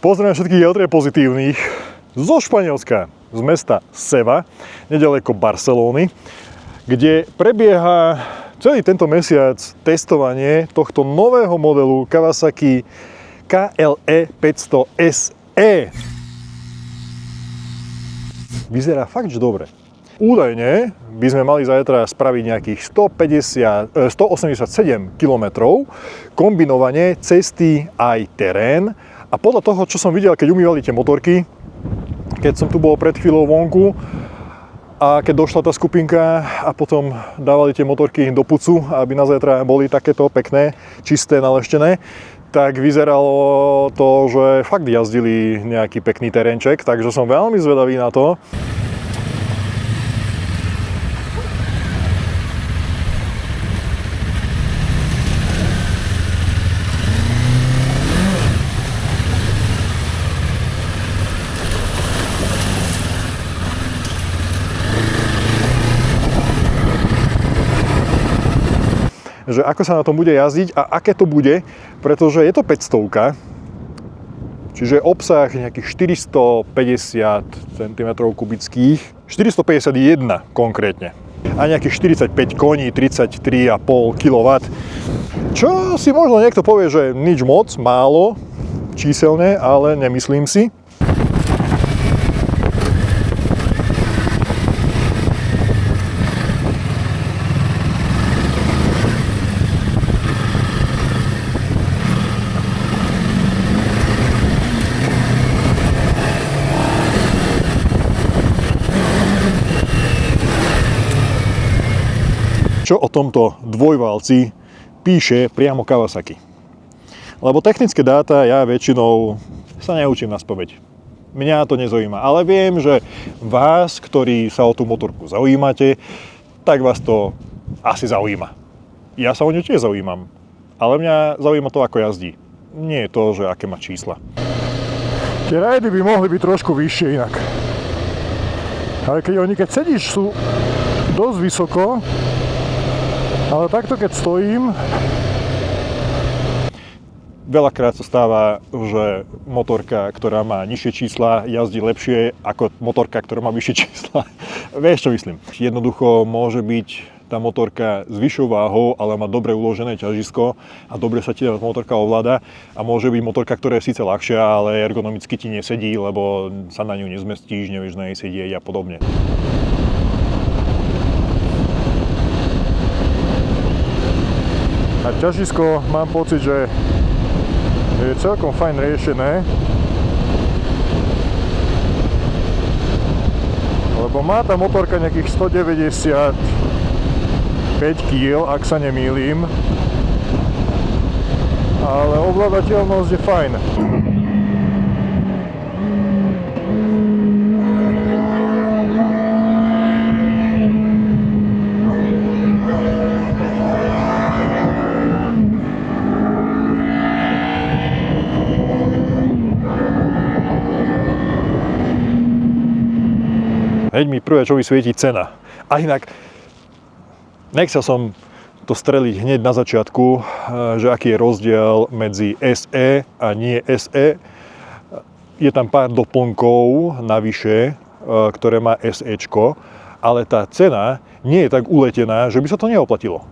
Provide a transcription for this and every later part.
Pozdravím všetkých LTE pozitívnych zo Španielska, z mesta Seva, nedaleko Barcelóny, kde prebieha celý tento mesiac testovanie tohto nového modelu Kawasaki KLE 500 SE. Vyzerá fakt, že dobre. Údajne by sme mali zajtra spraviť nejakých 187 km, kombinovanie cesty aj terén. A podľa toho, čo som videl, keď umývali tie motorky, keď som tu bol pred chvíľou vonku a keď došla tá skupinka a potom dávali tie motorky do pucu, aby na zajtra boli takéto pekné, čisté, naleštené, tak vyzeralo to, že fakt jazdili nejaký pekný terénček, takže som veľmi zvedavý na to. Že ako sa na tom bude jazdiť a aké to bude, pretože je to 500, čiže obsah nejakých 450 cm3, 451 konkrétne. A nejakých 45 koní, 33,5 kW. Čo si možno niekto povie, že nič moc, málo, číselne, ale nemyslím si. Čo o tomto dvojvalci píše priamo Kawasaki. Lebo technické dáta ja väčšinou sa neučím naspamäť. Mňa to nezaujíma, ale viem, že vás, ktorí sa o tú motorku zaujímate, tak vás to asi zaujíma. Ja sa o ňu tiež zaujímam, ale mňa zaujíma to, ako jazdí. Nie je to, že aké má čísla. Tie rajdy by mohli byť trošku vyššie inak. Ale keď sedíš, sú dosť vysoko. Ale takto, keď stojím, veľakrát sa stáva, že motorka, ktorá má nižšie čísla, jazdí lepšie ako motorka, ktorá má vyššie čísla. Vieš, čo myslím? Jednoducho môže byť tá motorka s vyššou váhou, ale má dobre uložené ťažisko a dobre sa ti tá motorka ovláda. A môže byť motorka, ktorá je síce ľahšia, ale ergonomicky ti nesedí, lebo sa na ňu nezmestíš, nevieš na nej sedieť a podobne. A ťažisko mám pocit, že je celkom fajn riešené, lebo má tá motorka nejakých 195 kg, ak sa nemýlim, ale ovládateľnosť je fajn. Hneď mi prvé, čo vysvietí, cena. A inak, nechcel som to streliť hneď na začiatku, že aký je rozdiel medzi SE a nie SE. Je tam pár doplnkov navyše, ktoré má SEčko, ale tá cena nie je tak uletená, že by sa to neoplatilo.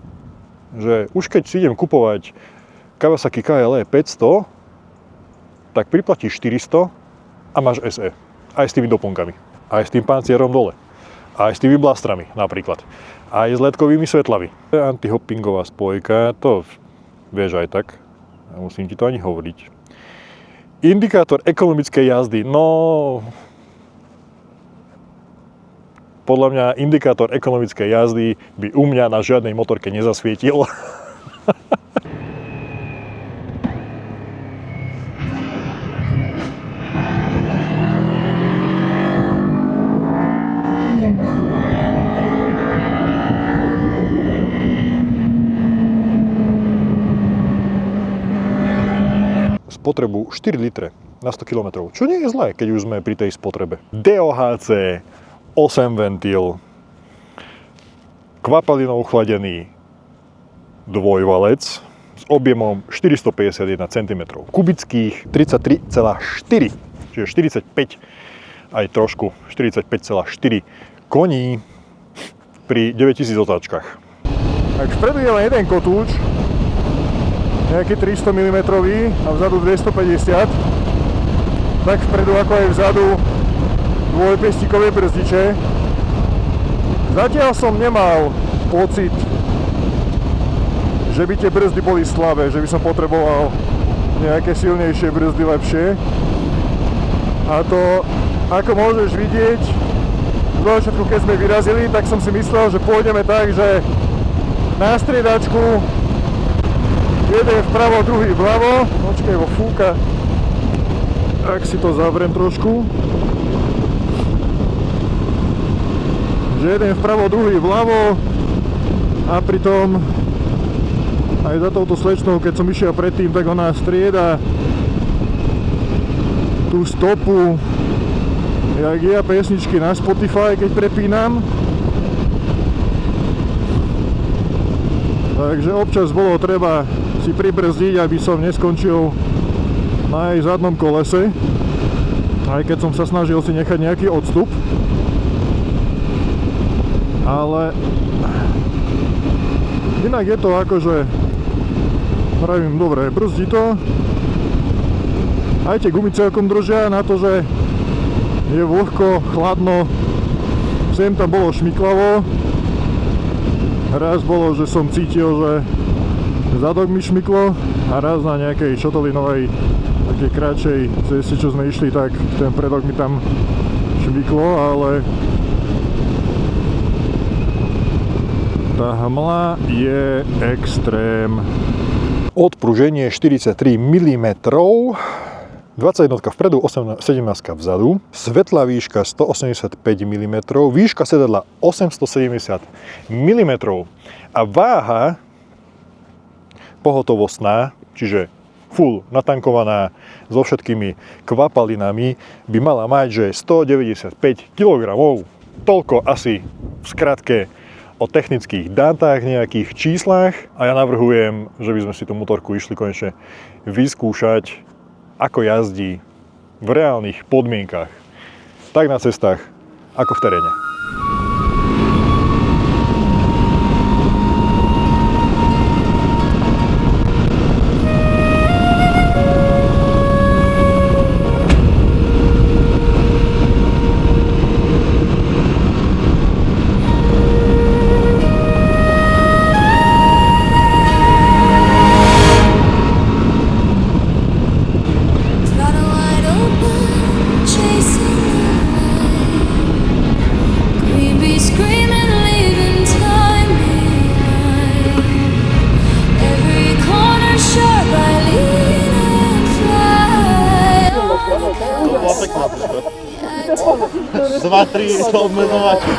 Že už keď si idem kupovať Kawasaki KLE 500, tak priplatíš 400 a máš SE. Aj s tými doplnkami. Aj s tým pancierom dole. Aj s tými blastrami napríklad. Aj s ledkovými svetlami. Antihoppingová spojka, to vieš aj tak. Musím ti to ani hovoriť. Indikátor ekonomickej jazdy. No, podľa mňa indikátor ekonomickej jazdy by u mňa na žiadnej motorke nezasvietil. Spotrebu 4 litre na 100 km, čo nie je zlé, keď už sme pri tej spotrebe. DOHC, 8 ventil, kvapalinou chladený dvojvalec s objemom 451 cm kubických, 33,4, čiže 45 aj trošku, 45,4 koní pri 9000 otáčkach. Tak vpredu je len jeden kotúč, nejaký 300 mm a vzadu 250, tak vpredu ako aj vzadu dvojpestíkové brzdiče. Zatiaľ som nemal pocit, že by tie brzdy boli slabé, že by som potreboval nejaké silnejšie brzdy, lepšie. A to, ako môžeš vidieť, v začiatku, keď sme vyrazili, tak som si myslel, že pôjdeme tak, že na striedačku jeden vpravo, druhý vľavo. Počkaj, vo fúka. Tak si to zavriem trošku. Že jeden vpravo, druhý vľavo a pritom aj za touto slečnou, keď som išiel predtým, tak ona strieda tú stopu, jak ja pesničky na Spotify, keď prepínam. Takže občas bolo treba si pribrzdiť, aby som neskončil na jej zadnom kolese, aj keď som sa snažil si nechať nejaký odstup. Ale inak je to akože, pravím, dobre, brzdí to. Aj tie gumy celkom držia na to, že je vlhko, chladno. Sem tam bolo šmiklavo. Raz bolo, že som cítil, že zadok mi šmyklo a raz na nejakej šotolinovej, takej kratšej ceste, čo sme išli, tak ten predok mi tam šmyklo, ale tá hmla je extrém. Odpruženie 43 mm, 21 vpredu, 17 vzadu, svetlá výška 185 mm, výška sedadla 870 mm a váha pohotovostná, čiže full natankovaná so všetkými kvapalinami, by mala mať, že 195 kg. Toľko asi v skratke o technických dátach, nejakých číslach a ja navrhujem, že by sme si tú motorku išli konečne vyskúšať, ako jazdí v reálnych podmienkach, tak na cestách, ako v teréne. Dva, tri obmenovače.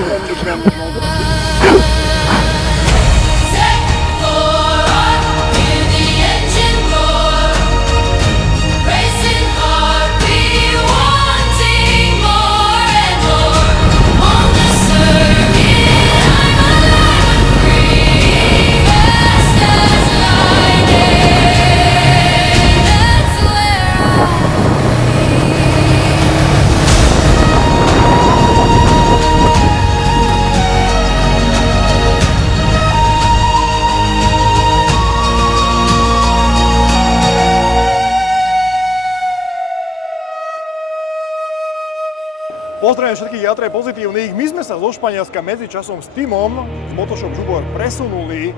Pozdravím všetkých jatrej pozitívnych. My sme sa zo Španielska medzičasom s Timom z Motoshop Žubor presunuli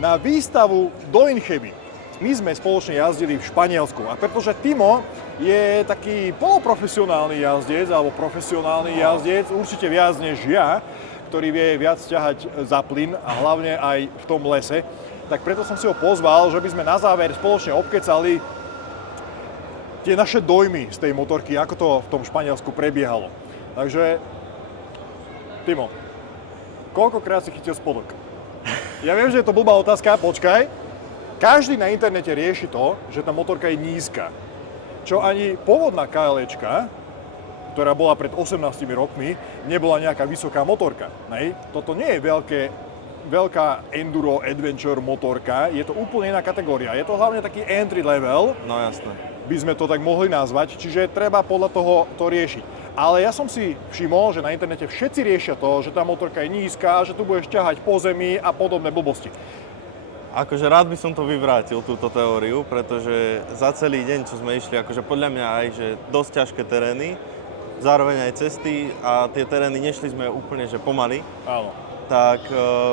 na výstavu do Incheby. My sme spoločne jazdili v Španielsku a pretože Timo je taký poloprofesionálny jazdec alebo profesionálny jazdec, určite viac než ja, ktorý vie viac ťahať za plyn a hlavne aj v tom lese, tak preto som si ho pozval, že by sme na záver spoločne obkecali tie naše dojmy z tej motorky, ako to v tom Španielsku prebiehalo. Takže, Timo, koľkokrát si chytil spodok? Ja viem, že je to blbá otázka, počkaj. Každý na internete rieši to, že tá motorka je nízka. Čo ani pôvodná KLčka, ktorá bola pred 18 rokmi, nebola nejaká vysoká motorka. Nej? Toto nie je veľké veľká enduro adventure motorka, je to úplne iná kategória. Je to hlavne taký entry level, No jasné. by sme to tak mohli nazvať, čiže treba podľa toho to riešiť. Ale ja som si všimol, že na internete všetci riešia to, že tá motorka je nízka, že tu budeš ťahať po zemi a podobné blbosti. Akože rád by som to vyvrátil, túto teóriu, pretože za celý deň, čo sme išli, akože podľa mňa aj, že dosť ťažké terény, zároveň aj cesty a tie terény nešli sme úplne, že pomaly, Áno. tak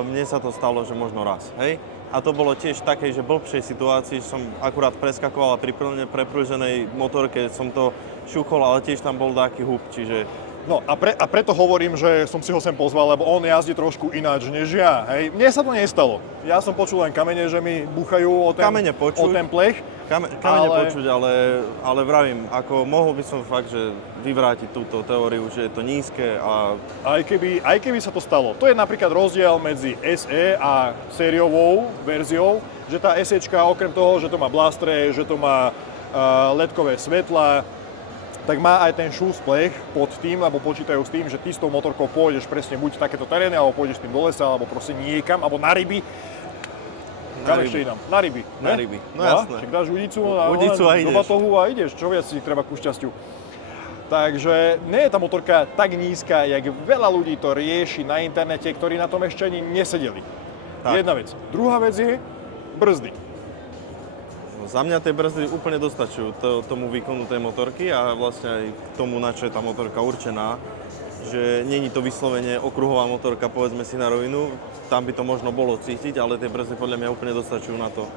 mne sa to stalo, že možno raz, hej? A to bolo tiež v takej, že blbšej situácii, že som akurát preskakoval a pri plne prepruženej motorke som to šúchol, ale tiež tam bol taký hub, čiže... No a preto hovorím, že som si ho sem pozval, lebo on jazdí trošku ináč než ja. Hej. Mne sa to nestalo. Ja som počul len kamene, že mi búchajú o ten plech. Kamene počuť, ale vravím, ako mohol by som fakt, že vyvrátiť túto teóriu, že je to nízke a... Aj keby sa to stalo. To je napríklad rozdiel medzi SE a sériovou verziou, že tá SEčka okrem toho, že to má blastre, že to má ledkové svetla, tak má aj ten šúsplech pod tým, lebo počítajú s tým, že ty s tou motorkou pôjdeš presne buď v takéto teréne, alebo pôjdeš s tým do lesa, alebo proste niekam, alebo na ryby. Kam ešte idem? Na ryby. Na ryby, no jasné. Však dáš udicu a ideš. do batohu a ideš, čo viac si treba ku šťastiu. Takže nie je tá motorka tak nízka, jak veľa ľudí to rieši na internete, ktorí na tom ešte ani nesedeli. Tak. Jedna vec. Druhá vec je brzdy. Za mňa tie brzdy úplne dostačujú tomu výkonu tej motorky a vlastne aj k tomu, na čo je tá motorka určená. Že není to vyslovene okruhová motorka, povedzme si na rovinu, tam by to možno bolo cítiť, ale tie brzdy podľa mňa úplne dostačujú na to.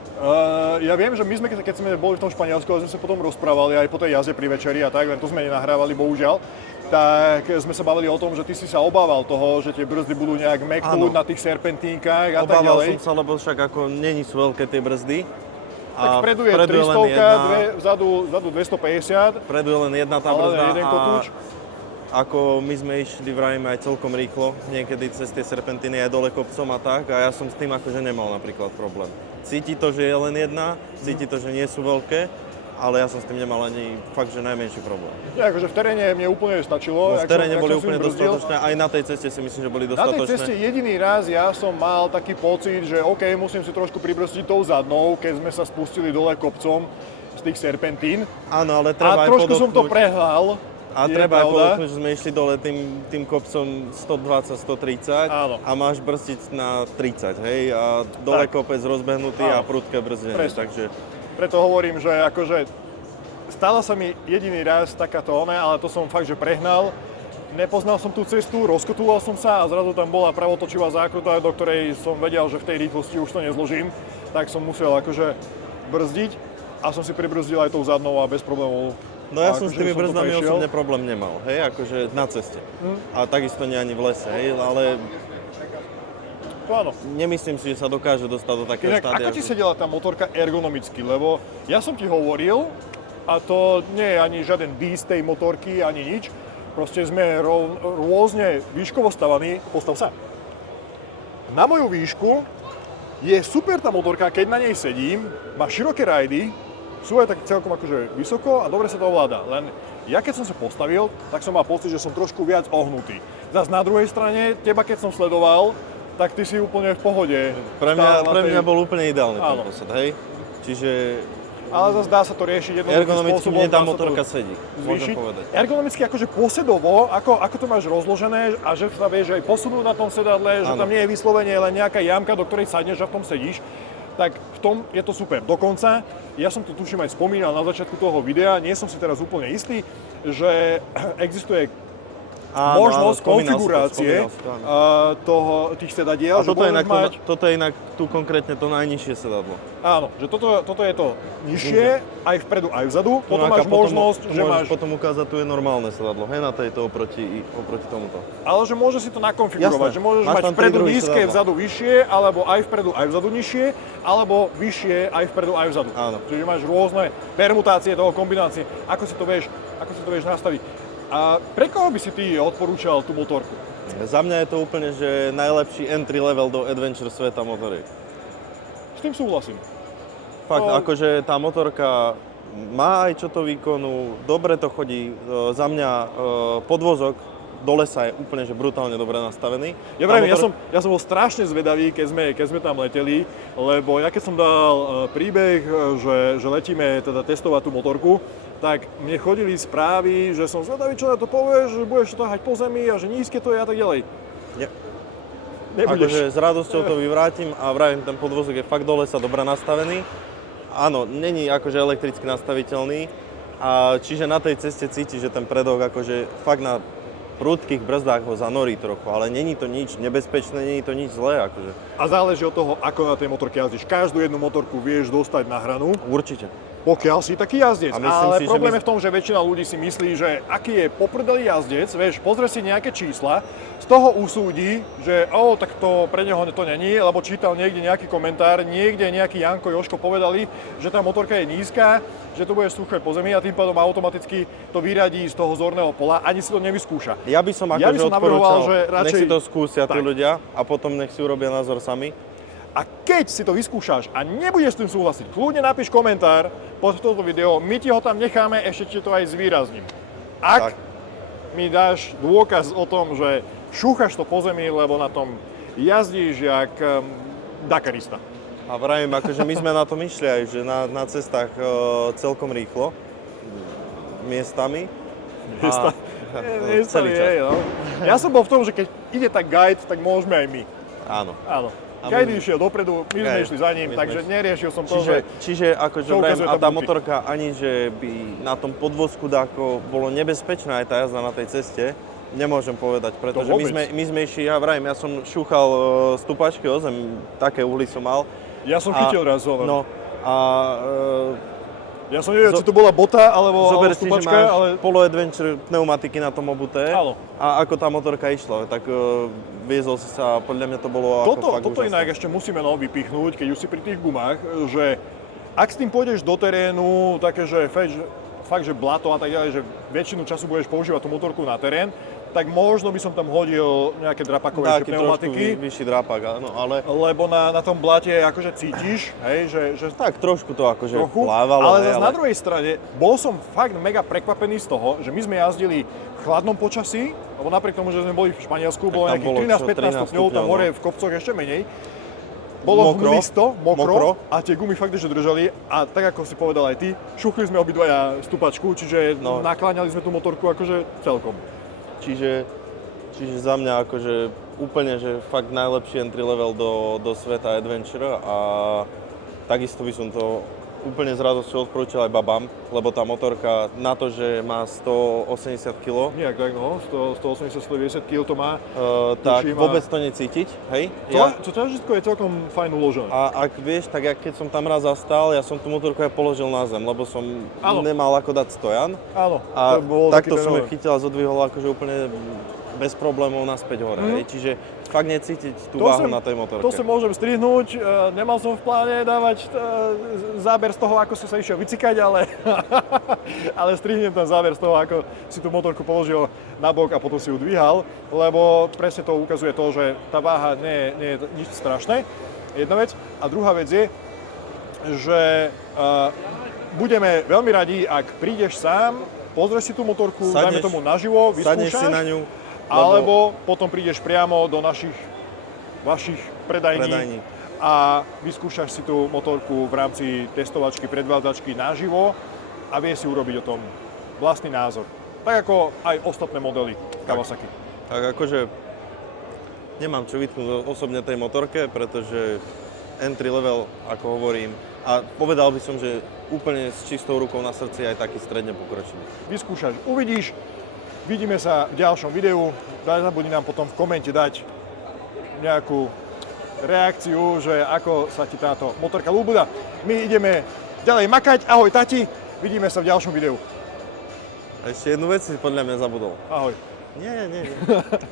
Ja viem, že my sme, keď sme boli v tom Španielsku, a sme sa potom rozprávali aj po tej jazde pri večeri a tak, len to sme nenahrávali, bohužiaľ, tak sme sa bavili o tom, že ty si sa obával toho, že tie brzdy budú nejak meknúť na tých serpentínkach a tak ďalej. Obával som sa, lebo však ako není sú veľké tie brzdy. Tak vpredu je 300, vzadu 250. Vpredu je len jedna tá brzda jeden kotúč. Ako my sme išli, vravíme, aj celkom rýchlo, niekedy cez tie serpentíny aj dole kopcom a tak, a ja som s tým akože nemal napríklad problém. Cíti to, že je len jedna, cíti to, že nie sú veľké, ale ja som s tým nemal ani fakt, že najmenší problém. Ja, akože v teréne mne úplne stačilo. No, v teréne boli úplne dostatočné, aj na tej ceste si myslím, že boli dostatočné. Na tej ceste jediný raz ja som mal taký pocit, že OK, musím si trošku pribrzdiť tou zadnou, keď sme sa spustili dole kopcom z tých serpentín. Áno, ale treba aj trošku som to prehlal. A treba aj podotknúť, že sme išli dole tým kopcom 120-130 a máš brzdiť na 30, hej? A dole kopec rozbehnutý a prudké brzdenie, takže... Preto hovorím, že akože stala sa mi jediný raz takáto ale to som fakt, že prehnal. Nepoznal som tú cestu, rozkotúval som sa a zrazu tam bola pravotočivá zákruta, do ktorej som vedel, že v tej rýchlosti už to nezložím, tak som musel akože brzdiť a som si pribrzdil aj tou zadnou a bez problémov. No ja som s tými brzdami osobne problém nemal, hej, akože na ceste. A takisto nie ani v lese, hej, ale... Áno. Nemyslím si, že sa dokáže dostať do takého štádia. Ako ti sedela tá motorka ergonomicky? Lebo ja som ti hovoril, a to nie je ani žiaden diss tej motorky, ani nič. Proste sme rôzne výškovo stavaní. Postav sa. Na moju výšku je super tá motorka, keď na nej sedím, má široké rajdy, sú aj tak celkom akože vysoko a dobre sa to ovláda. Len ja keď som sa postavil, tak som mal pocit, že som trošku viac ohnutý. Zas na druhej strane, teba keď som sledoval, tak ty si úplne v pohode. Pre mňa bol úplne ideálny ten posed, hej? Čiže... Ale zase dá sa to riešiť jednoduchým spôsobom. Ergonomicky mne tá motorka sedí, môžem povedať. Ergonomicky akože posedovo, ako to máš rozložené a že sa vieš aj posunúť na tom sedadle, že tam nie je vyslovene len nejaká jamka, do ktorej sadneš a v tom sedíš, tak v tom je to super. Dokonca, ja som to tuším aj spomínal na začiatku toho videa, nie som si teraz úplne istý, že existuje možnosť konfigurácie tých sedadiel. A toto je inak tu konkrétne to najnižšie sedadlo. Áno, že toto je to nižšie, aj vpredu, aj vzadu. Potom máš možnosť, že máš... potom ukázať, tu je normálne sedadlo, hej, na tejto oproti tomuto. Ale že môže si to nakonfigurovať, že môžeš mať vpredu nízke, vzadu vyššie, alebo aj vpredu, aj vzadu nižšie, alebo vyššie, aj vpredu, aj vzadu. Áno. Čiže máš rôzne permutácie toho, kombinácie. Ako si to vieš nastaviť. A pre koho by si ty odporúčal tú motorku? Za mňa je to úplne, že najlepší entry level do adventure sveta motoriek. S tým súhlasím. Fakt, akože tá motorka má aj čo to výkonu, dobre to chodí. Za mňa podvozok do lesa je úplne že brutálne dobre nastavený. Ja vravím, ja som bol strašne zvedavý, keď sme tam leteli, lebo ja keď som dal príbeh, že letíme teda testovať tú motorku, tak mne chodili správy, že som zvedavý, čo na to povieš, že budeš to ťahať po zemi a že nízke to je a tak ďalej. Nebudeš. Akože s radosťou to vyvrátim a vravím, ten podvozok je fakt do lesa dobre nastavený. Áno, není akože elektricky nastaviteľný, a čiže na tej ceste cíti, že ten predok akože fakt na prudkých brzdách ho zanorí trochu, ale není to nič nebezpečné, není to nič zlé akože. A záleží od toho, ako na tej motorke jazdíš. Každú jednu motorku vieš dostať na hranu. Určite. Pokiaľ si taký jazdec. Ale si, problém je v tom, že väčšina ľudí si myslí, že aký je poprdelý jazdec, vieš, pozrie si nejaké čísla, z toho usúdi, že tak to pre neho to není, lebo čítal niekde nejaký komentár, niekde nejaký Janko, Jožko povedali, že tá motorka je nízka, že to bude stúchať po zemi a tým pádom automaticky to vyradí z toho zorného pola, ani si to nevyskúša. Ja by som akože navrhoval, že radšej... nech si to skúsia tí ľudia a potom nech si urobia názor sami. A keď si to vyskúšaš a nebudeš s tým súhlasiť, kľudne napíš komentár pod toto video, my ti ho tam necháme, ešte ti to aj zvýrazním. Ak mi dáš dôkaz o tom, že šúchaš to po zemi, lebo na tom jazdíš jak Dakarista. A vravím, akože my sme na to myšli aj, že na cestách celkom rýchlo, miestami. Celý čas. No. Ja som bol v tom, že keď ide tak guide, tak môžeme aj my. Áno. Guide išiel dopredu, my sme išli za ním, takže neriešil som to, Čiže akože vravím, a tá motorka ani, že by na tom podvozku dáko bolo nebezpečná aj tá jazda na tej ceste, nemôžem povedať, pretože my sme išli, ja som šúchal stupačky o zem, také uhly som mal. Ja som chytil raz hovor. No a... ja som nevedel, či to bola bota alebo stupačka, si, že máš ale... Polo Adventure pneumatiky na tom obuté. Áno. A ako tá motorka išla, tak viezol si sa, podľa mňa to bolo ako fakt Toto úžasné. inak ešte musíme vypichnúť, keď už si pri tých gumách, že ak s tým pôjdeš do terénu, také, že fakt, že blato a tak ďalej, že väčšinu času budeš používať tú motorku na terén, tak možno by som tam hodil nejaké drapakové pneumatiky. Vyšší drapak, áno, ale... Lebo na tom blate akože cítiš, hej, že... Tak trošku to akože plávalo. Ale zase na druhej strane, bol som fakt mega prekvapený z toho, že my sme jazdili v chladnom počasí, lebo napriek tomu, že sme boli v Španielsku, bolo nejakých 13-15 stupňov, tam hore v kopcoch ešte menej. Bolo mokro a tie gumy fakt, že držali a tak ako si povedal aj ty, šuchli sme obidvaja stupačku, čiže nakláňali sme tú motorku akože celkom. Čiže za mňa akože úplne, že fakt najlepší entry level do sveta Adventure a takisto by som to úplne s radosťou odporúčal aj babám, lebo tá motorka na to, že má 180 kg. Nejak tak, 180-190 kg to má. Tak vôbec to necítiť, hej? To ťažisko je celkom fajn uložené. A ak vieš, tak keď som tam raz zastal, ja som tú motorku aj položil na zem, lebo som nemal ako dať stojan. Áno. A takto som ju chytil a zodvihol akože úplne bez problémov naspäť hore, hej? Čiže fakt necítiť tú váhu na tej motorke. To sa môžem strihnúť, nemal som v pláne dávať záber z toho, ako si sa išiel vycikať, ale strihnem ten záber z toho, ako si tú motorku položil na bok a potom si ju dvíhal, lebo presne to ukazuje to, že tá váha nie je nič strašné, jedna vec. A druhá vec je, že budeme veľmi radi, ak prídeš sám, pozrieš si tú motorku, dajme tomu naživo, vyskúšaš. Sadneš si na ňu. Alebo potom prídeš priamo do vašich predajní a vyskúšaš si tú motorku v rámci testovačky, predvádzačky naživo a vieš si urobiť o tom vlastný názor. Tak ako aj ostatné modely Kawasaki. Tak akože nemám čo vytknúť osobne tej motorke, pretože entry level, ako hovorím, a povedal by som, že úplne s čistou rukou na srdci aj taký stredne pokročilý. Vyskúšaš, uvidíš. Vidíme sa v ďalšom videu. Nezabudni nám potom v komente dať nejakú reakciu, že ako sa ti táto motorka ľúbila. My ideme ďalej makať. Ahoj tati, vidíme sa v ďalšom videu. A ešte jednu vec si podľa mňa zabudol. Ahoj. Nie.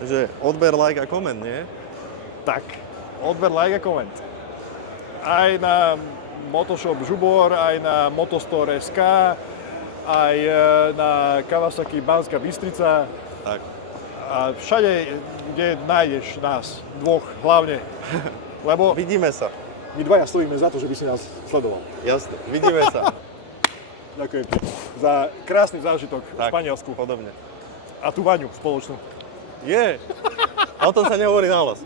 Že odber, like a koment, nie? Tak, odber, like a koment. Aj na Motoshop Žubor, aj na Motostore.sk, aj na Kawasaki Banská Bystrica. Tak. A všade, kde nájdeš nás, dvoch hlavne. Lebo vidíme sa. My dvaja stojíme za to, že by si nás sledoval. Jasne, vidíme sa. Ďakujem ti za krásny zážitok v Španielsku. Podobne. A tú vaňu spoločnú. Je. A o tom sa nehovorí nahlas.